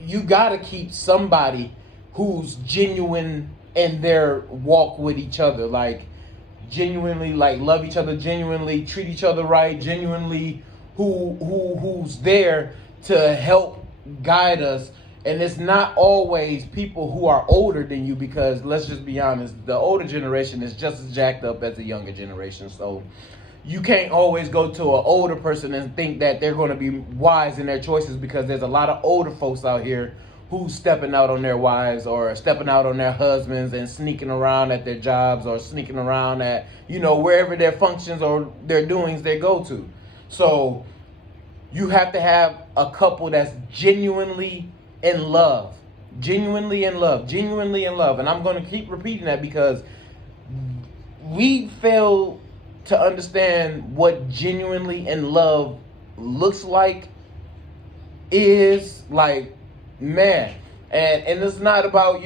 You gotta keep somebody who's genuine in their walk with each other, like genuinely like love each other, genuinely treat each other right, genuinely who's there to help guide us. And it's not always people who are older than you, because let's just be honest, the older generation is just as jacked up as the younger generation. So you can't always go to an older person and think that they're going to be wise in their choices, because there's a lot of older folks out here who's stepping out on their wives or stepping out on their husbands and sneaking around at their jobs or sneaking around at, wherever their functions or their doings they go to. So you have to have a couple that's genuinely in love. Genuinely in love. Genuinely in love. And I'm going to keep repeating that because we fail to understand what genuinely in love looks like, is like, man. And it's not about,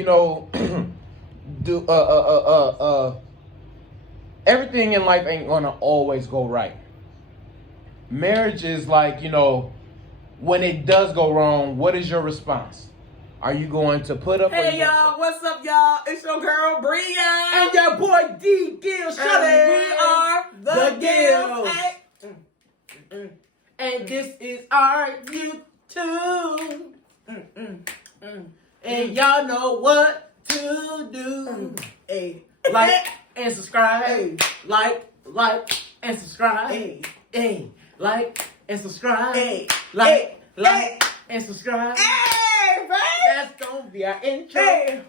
everything in life ain't gonna always go right. Marriage is like, when it does go wrong, what is your response? Are you going to put up? Hey y'all, what's up, y'all? It's your girl Bria and your boy D Gills. And we are the Gills. Hey. And this is our YouTube. And y'all know what to do. Hey, like and subscribe. Hey, like and subscribe. Hey, like and subscribe. Hey, like and subscribe. Hey, baby. That's gonna be our intro. Hey.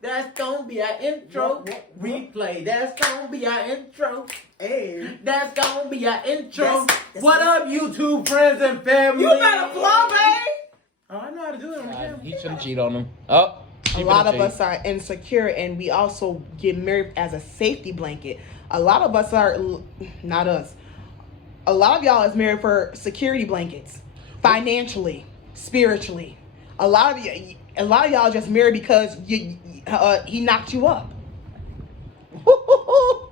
That's gonna be our intro. Replay. That's gonna be our intro. Hey. That's gonna be our intro. What up, YouTube friends and family? You better flow, babe. Oh, I know how to do it. He shouldn't cheat on them. Oh, a lot of us are insecure, and we also get married as a safety blanket. A lot of us are, not us. A lot of y'all is married for security blankets, financially, spiritually. A lot of y'all just married because he knocked you up.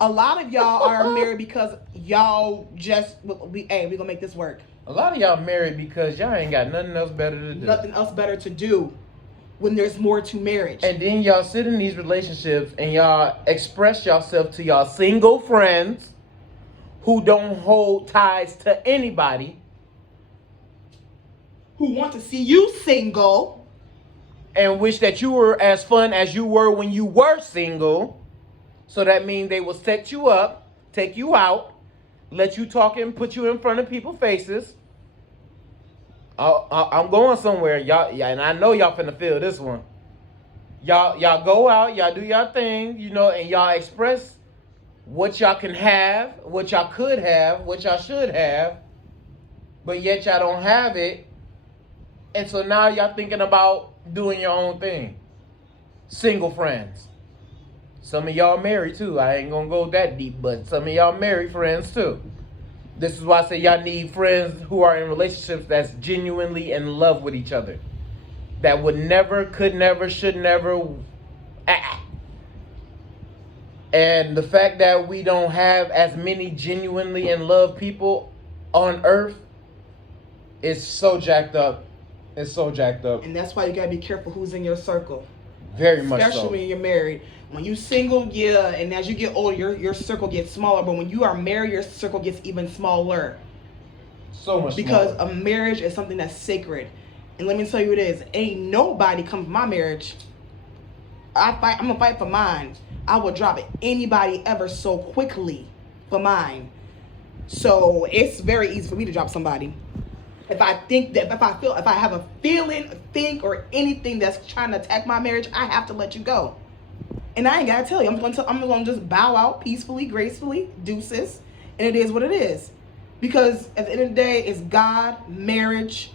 A lot of y'all are married because y'all just we gonna make this work. A lot of y'all married because y'all ain't got nothing else better to do. Nothing else better to do when there's more to marriage. And then y'all sit in these relationships and y'all express yourself to y'all single friends who don't hold ties to anybody, who want to see you single, and wish that you were as fun as you were when you were single. So that means they will set you up, take you out, let you talk and put you in front of people's faces. I'm going somewhere, y'all, and I know y'all finna feel this one. Y'all go out, y'all do y'all thing, and y'all express what y'all can have, what y'all could have, what y'all should have, but yet y'all don't have it. And so now y'all thinking about doing your own thing. Single friends. Some of y'all married too. I ain't gonna go that deep, but some of y'all married friends too. This is why I say y'all need friends who are in relationships that's genuinely in love with each other. That would never, could never, should never. And the fact that we don't have as many genuinely in love people on earth is so jacked up. It's so jacked up. And that's why you gotta be careful who's in your circle. Very much so. Especially when you're married. When you single, yeah, and as you get older, your circle gets smaller. But when you are married, your circle gets even smaller. So much because smaller. A marriage is something that's sacred. And let me tell you what it is. Ain't nobody come for my marriage. I'm gonna fight for mine. I will drop anybody ever so quickly for mine. So it's very easy for me to drop somebody. If I have a feeling, think, or anything that's trying to attack my marriage, I have to let you go. And I ain't gotta tell you. I'm gonna just bow out peacefully, gracefully, deuces, and it is what it is. Because at the end of the day, it's God, marriage,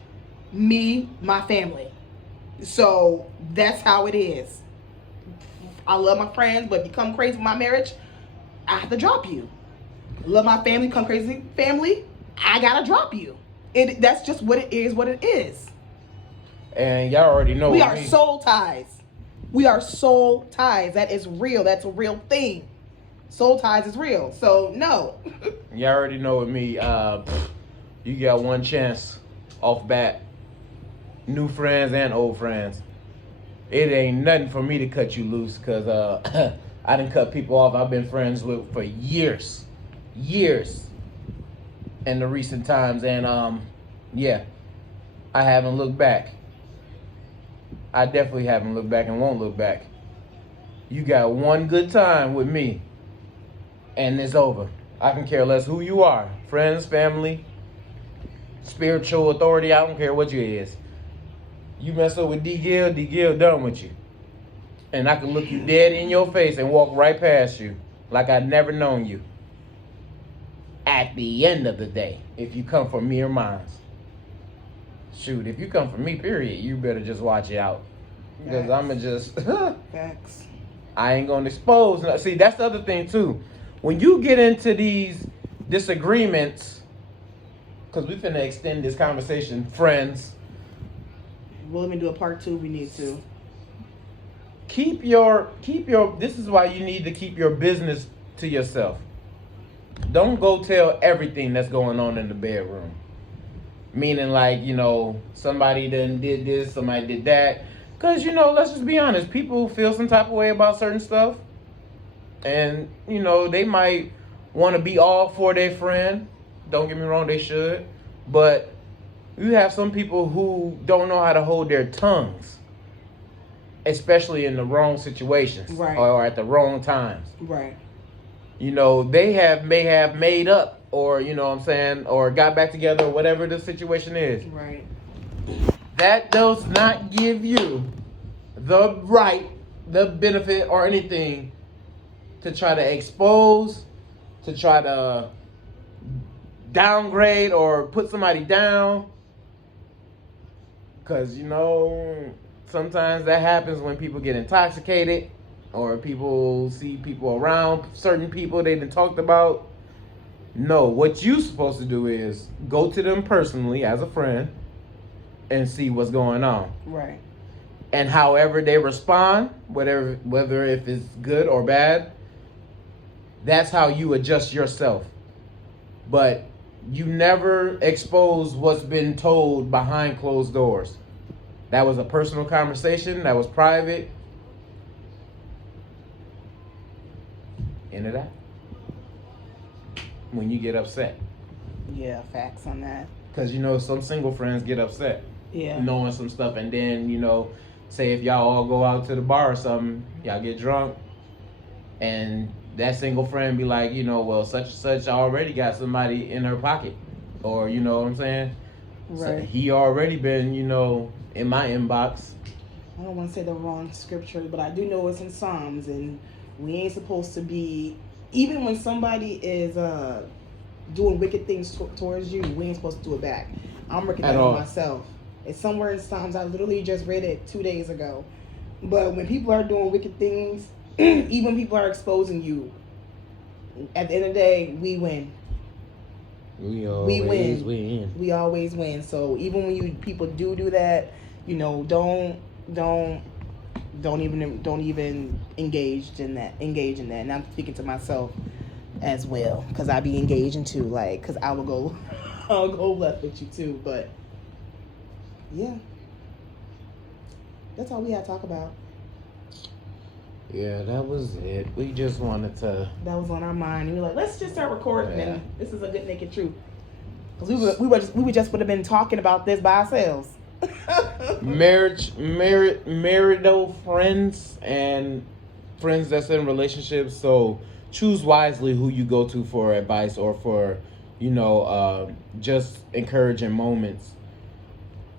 me, my family. So that's how it is. I love my friends, but if you come crazy with my marriage, I have to drop you. Love my family, come crazy family, I gotta drop you. That's just what it is. And y'all already know we are soul ties. We are soul ties. That is real. That's a real thing. Soul ties is real. So no. Y'all already know with me. You got one chance off bat. New friends and old friends. It ain't nothing for me to cut you loose because I done cut people off I've been friends with for years. Years. In the recent times. And yeah, I haven't looked back. I definitely haven't looked back and won't look back. You got one good time with me and it's over. I can care less who you are. Friends, family, spiritual authority, I don't care what you is. You mess up with D-Gill done with you. And I can look you dead in your face and walk right past you like I'd never known you. At the end of the day, if you come for me or mine. Shoot, if you come for me, period, you better just watch it out. Because I'ma just... Facts. I ain't gonna expose. See, that's the other thing, too. When you get into these disagreements, because we finna extend this conversation, friends... We'll let me do a part 2 if we need to. Keep your, this is why you need to keep your business to yourself. Don't go tell everything that's going on in the bedroom. Meaning like, you know, somebody done did this, somebody did that. Because, you know, let's just be honest. People feel some type of way about certain stuff. And, you know, they might want to be all for their friend. Don't get me wrong, they should. But you have some people who don't know how to hold their tongues. Especially in the wrong situations. Right. Or at the wrong times. Right. You know, they may have made up or, you know what I'm saying, or got back together or whatever the situation is. Right. That does not give you the right, the benefit or anything to try to expose, to try to downgrade or put somebody down. Because, you know, sometimes that happens when people get intoxicated or people see people around certain people they've been talked about. No, what you supposed to do is go to them personally as a friend and see what's going on. Right. And however they respond, whether if it's good or bad, that's how you adjust yourself. But you never expose what's been told behind closed doors. That was a personal conversation. That was private. Into that. When you get upset. Yeah, facts on that. Because, you know, some single friends get upset. Yeah. Knowing some stuff. And then, you know, say if y'all all go out to the bar or something, y'all get drunk. And that single friend be like, you know, well, such and such already got somebody in her pocket. Or, you know what I'm saying? Right. So he already been, you know, in my inbox. I don't want to say the wrong scripture, but I do know it's in Psalms, and we ain't supposed to be, even when somebody is doing wicked things towards you, we ain't supposed to do it back. I'm working that on myself. It's somewhere in Psalms. I literally just read it 2 days ago. But when people are doing wicked things, even people are exposing you, at the end of the day, we win. We always win. We always win. So even when people do that, you know, don't even engage in that. And I'm speaking to myself as well, because I be engaging too. Like, because I'll go left with you too. But yeah, that's all we had to talk about. Yeah, that was it. We just wanted to. That was on our mind. We were like, let's just start recording, Yeah. and this is a good naked truth. Because we would have been talking about this by ourselves. Marital friends and friends that's in relationships. So choose wisely who you go to for advice or for, you know, just encouraging moments.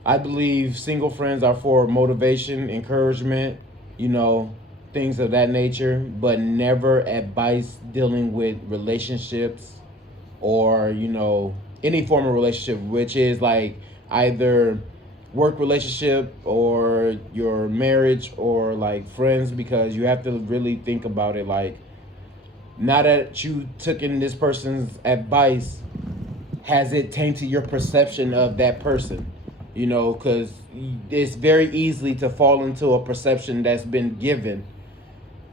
I believe single friends are for motivation, encouragement, you know, things of that nature, but never advice dealing with relationships or, you know, any form of relationship, which is like either work relationship or your marriage or like friends, because you have to really think about it. Like, now that you took in this person's advice, has it tainted your perception of that person? You know, because it's very easy to fall into a perception that's been given.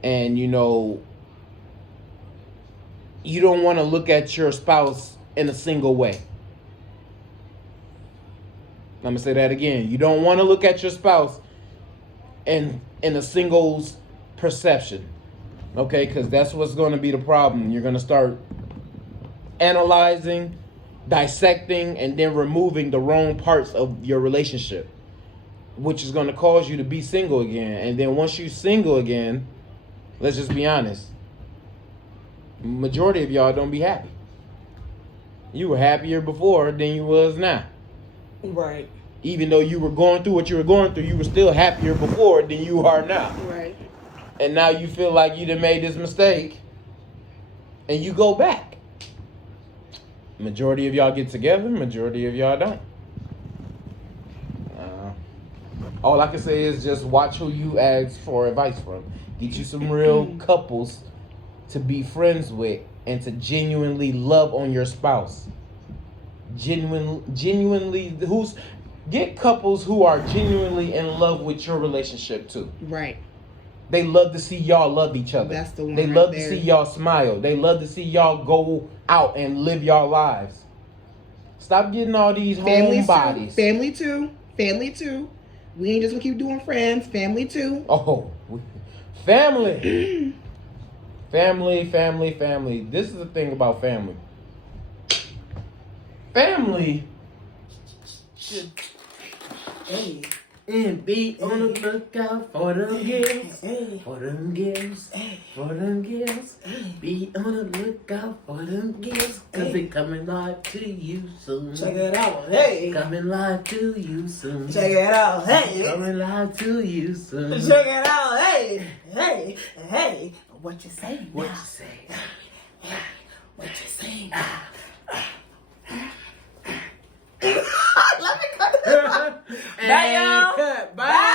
And, you know, you don't want to look at your spouse in a single way. I'm gonna say that again. You don't want to look at your spouse in a singles perception, okay? Because that's what's going to be the problem. You're going to start analyzing, dissecting, and then removing the wrong parts of your relationship, which is going to cause you to be single again. And then once you're single again, let's just be honest, majority of y'all don't be happy. You were happier before than you was now. Right. Even though you were going through what you were going through, you were still happier before than you are now. Right. And now you feel like you done made this mistake, and you go back. Majority of y'all get together, majority of y'all don't. All I can say is just watch who you ask for advice from. Get you some real couples to be friends with and to genuinely love on your spouse. Genuinely, get couples who are genuinely in love with your relationship too. Right. They love to see y'all love each other. That's the one. They right love there. to see y'all smile. They love to see y'all go out and live y'all lives. Stop getting all these homebodies. Family too. Family too. We ain't just gonna keep doing friends. Family too. Oh, family. Family. This is the thing about family. Family. Hey, and be on the lookout for them gills. For them gills. For them gills. Be on the lookout for them gills. Cause they coming live to you soon. Check it out. Hey. Coming live to you soon. Check it out. Hey. Coming live to you soon. Check it out. Hey. Hey. Hey. What you say? What now? you say? What you say? Let me cut it. Bye, y'all. Bye.